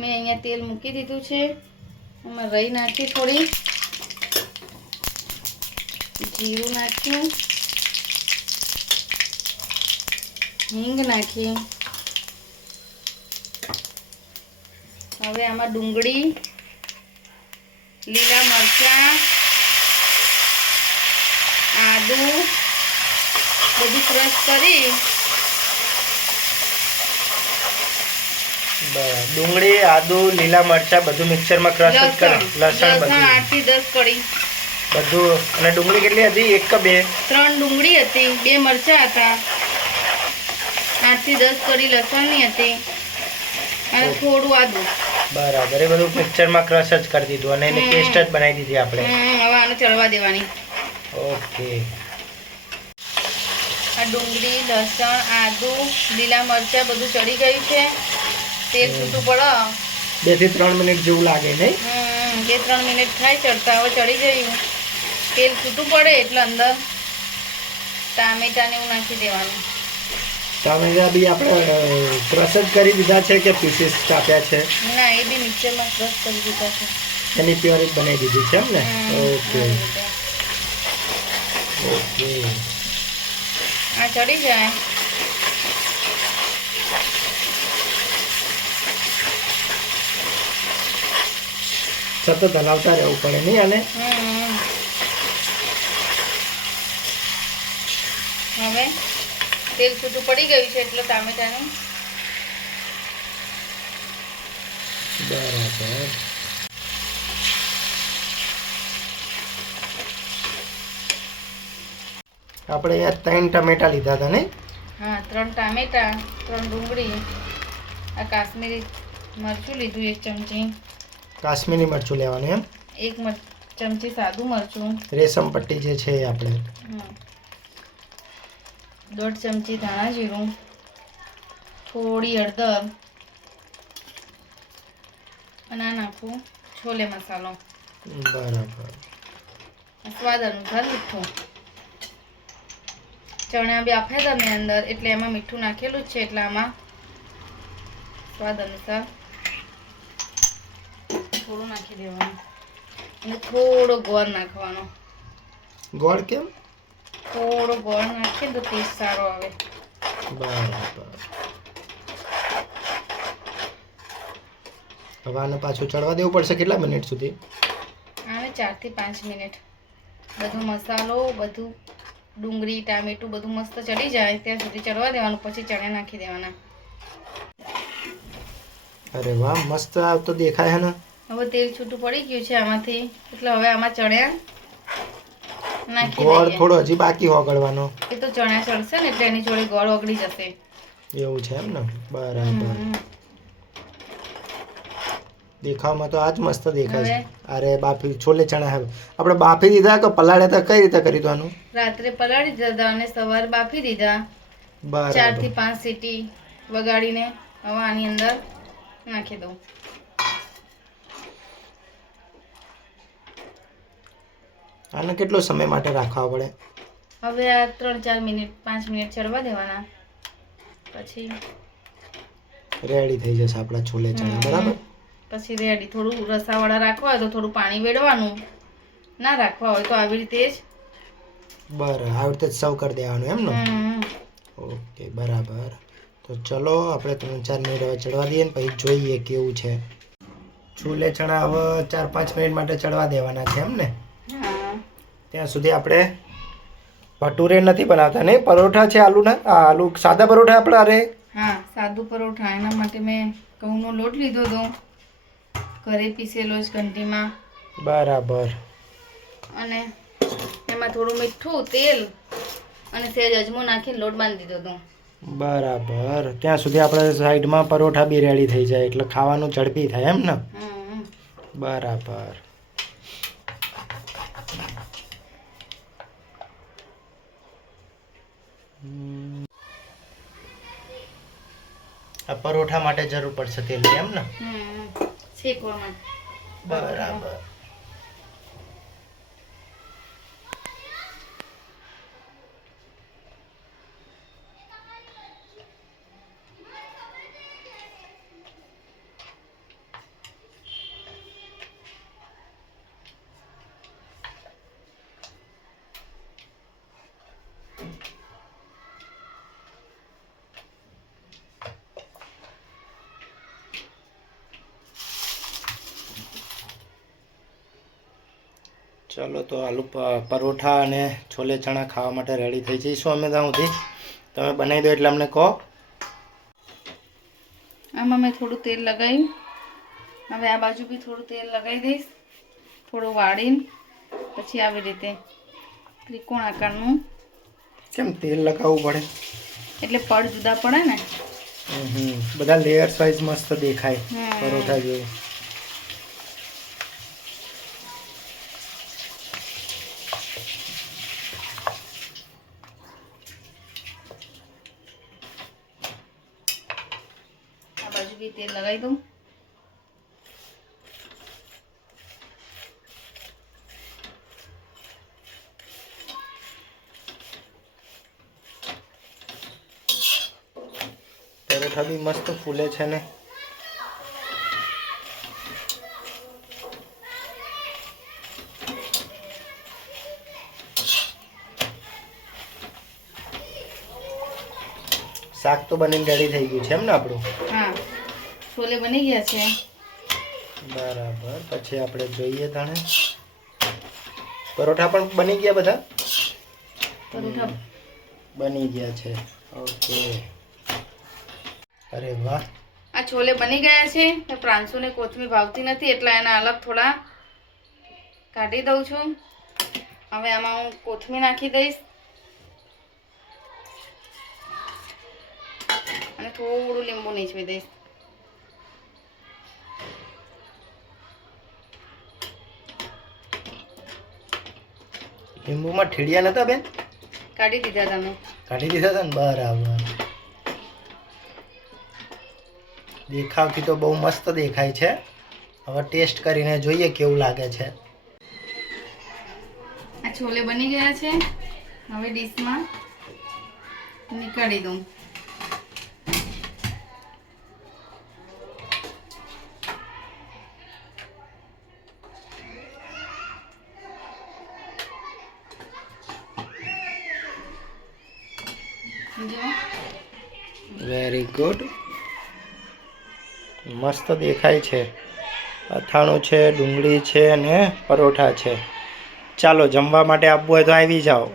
મેં અહીંયા તેલ મૂકી દીધું છે. એમાં રાઈ નાખી, થોડી જીરું નાખ્યું, હિંગ નાખી. હવે આમાં ડુંગળી, લીલા મરચાં, આદુ બધું ક્રશ કરી. ડુંગળી, આદુ, લીલા મરચા બધું મિક્સરમાં ક્રશ કરી. લસણ 8 થી 10 કળી બધું. અને ડુંગળી કેટલી હતી? 1 કે 2? 3 ડુંગળી હતી, 2 મરચા હતા, 8 થી 10 કળી લસણની હતી અને થોડું આદુ. બરાબર. એ બધું મિક્સરમાં ક્રશ જ કરી દીધું અને એની પેસ્ટ જ બનાવી દીધી આપણે. હવે આને ચડવા દેવાની. ઓકે. આ ડુંગળી, લસણ, આદુ, લીલા મરચા બધું ચડી ગયું છે. તેલ છૂટું પડે 2 થી 3 મિનિટ જેવું લાગે નહીં? 2-3 મિનિટ થાય ચડતા. હવે ચડી ગયું. તેલ છૂટું પડે એટલે અંદર ટામેટાને એવું નાખી દેવાનું. ટામેટા બી આપણે ક્રશ જ કરી દીધા છે કે પીસીસ કાપ્યા છે? ના, એ બી મિક્સરમાં ક્રશ કરી દીધા છે. એની પ્યોર જ બનાવી દીધી છે એમ ને? Okay okay. આ ચડી જાય સતત હલાવતા રહેવું પડે નહીં આને? હવે તેલ છૂટું પડી ગયું છે એટલે ટામેટાનું. બરાબર. આપણે અહીંયા 3 ટમેટા લીધા હતા ને? હા, 3 ટામેટા, 3 ડુંગળી, આ કાશ્મીરી મરચું લીધું 1 ચમચી. કાશ્મીરી મરચું લેવાનું એમ? 1 ચમચી સાદું મરચું. રેશમ પટ્ટી જે છે એ આપણે. 1.5 ચમચી ધાણા જીરું, થોડી હળદર અને આ નાખું છોલે મસાલો. બરાબર. સ્વાદ અનુસાર મીઠું. ચણા બી આપ્યા હતા મેં અંદર એટલે એમાં મીઠું નાખેલું જ છે એટલે આમાં સ્વાદ અનુસાર થોડું નાખી દેવાનું અને થોડો ગોળ નાખવાનો. ગોળ કેમ? થોડો ગોળ નાખીએ તો ટેસ્ટ સારો આવે. બરાબર. હવે આને પાછું ચડવા દેવું પડશે કેટલા મિનિટ સુધી? આને 4 થી 5 મિનિટ. બધો મસાલો, બધું ડુંગળી, ટામેટું બધું મસ્ત ચડી જાય ત્યાં સુધી ચડવા દેવાનું. પછી ચણા નાખી દેવાના. અરે વાહ, મસ્ત આવતો દેખાય છે ને. હવે તેલ છૂટું પડી ગયું છે આમાંથી એટલે હવે આમાં ચણા નાખી ગોળ દઈએ. થોડો હજી બાકી ઓગળવાનો. એ તો ચણા ચડશે ને એટલે એની જોડે ગોળ ઓગળી જશે. એવું છે એમ ને? બરાબર. દેખાવમાં તો આજ મસ્ત દેખાય છે. અરે બાફી છોલે ચણા આપણે બાફી દીધા કે પલાળ્યા હતા? કઈ રીતે કરી દવાનું? રાત્રે પલાળી દીધા અને સવારે બાફી દીધા. 4 થી 5 સીટી વગાડીને હવે આની અંદર નાખી દઉં. આને કેટલો સમય માટે રાખવા પડે? હવે આ 3-4 મિનિટ 5 મિનિટ ચડવા દેવાના પછી રેડી થઈ જશે આપણા છોલે ચણા. બરાબર. પછી રેડી. થોડું રસાવાળા રાખવા હોય તો થોડું પાણી વેડવાનું, ના રાખવા હોય તો આવી રીતે જ આવી રીતે સર્વ કરી દેવાનું એમ ને? ઓકે બરાબર. તો ચલો આપણે 3-4 મિનિટ હવે ચડવા દઈએ ને પછી જોઈએ કેવું છે. છોલે ચણા હવે 4-5 મિનિટ માટે ચડવા દેવાના છે એમ ને? ત્યાં સુધી આપણે ભટુરે નથી બનાવતા ને? પરોઠા છે આલુના? આલુ સાદા પરોઠા આપણે? અરે હા, સાદું પરોઠા. એના માટે મેં ઘઉંનો લોટ લીધો હતો, ઘરે પીસેલો જ ઘંટીમાં. બરાબર. અને એમાં થોડું મીઠું, તેલ અને સહેજ અજમો નાખીને લોટ બાંધી દીધો હતો. બરાબર. ત્યાં સુધી આપણે સાઈડમાં પરોઠા બી રેડી થઈ જાય એટલે ખાવાનું ઝડપી થાય એમ ને? બરાબર. આ પરોઠા માટે જરૂર પડશે તેલ એમ ને? શેકવા માટે. બરાબર. ચલો તો આલુ પરોઠા અને છોલે ચણા ખાવા માટે રેડી થઈ જઈશું અમે ત્યાં સુધી. તમે બનાવી દો એટલે અમને કહો. આમાં મેં થોડું તેલ લગાવ્યું. હવે આ બાજુ બી થોડું તેલ લગાવી દઈશ, થોડું વાળીને પછી આવી રીતે ત્રિકોણ આકારનું. કેમ તેલ લગાવવું પડે? એટલે પડ જુદા પડે ને. બધા લેયર સાઈઝ મસ્ત દેખાય પરોઠા જેવું. આ બાજુ બી તેલ લગાવી દઉં. પરોઠા બી મસ્ત ફૂલે છે ને. શાક તો બનીને રેડી થઈ ગયું છે એમ ને આપણું? હા, છોલે બની ગયા છે. બરાબર. પછી આપણે જોઈએ તાણે પરોઠા પણ બની ગયા બધા. પરોઠા બની ગયા છે. ઓકે. અરે વાહ. આ છોલે બની ગયા છે. પ્રાંશુને કોથમીર ભાવતી નથી એટલે એના અલગ થોડા કાઢી દઉં છું. હવે આમાં હું કોથમીર નાખી દઈશ અને થોડું લીંબુ નીચવી દઈશ. લીંબુમાં ઠીડિયા નતા બેન? કાઢી દીધા તમે? કાઢી દીધા હતા ને. બરાબર. દેખાવથી તો બહુ મસ્ત દેખાય છે. હવે ટેસ્ટ કરીને જોઈએ કેવું લાગે છે. આ છોલે બની ગયા છે. હવે ડીશમાં નીકાળી દઉં. Very good. મસ્ત દેખાય છે. અથાણું છે, ડુંગળી છે અને પરોઠા છે. ચાલો જમવા માટે આપવું હોય તો આવી જાઓ.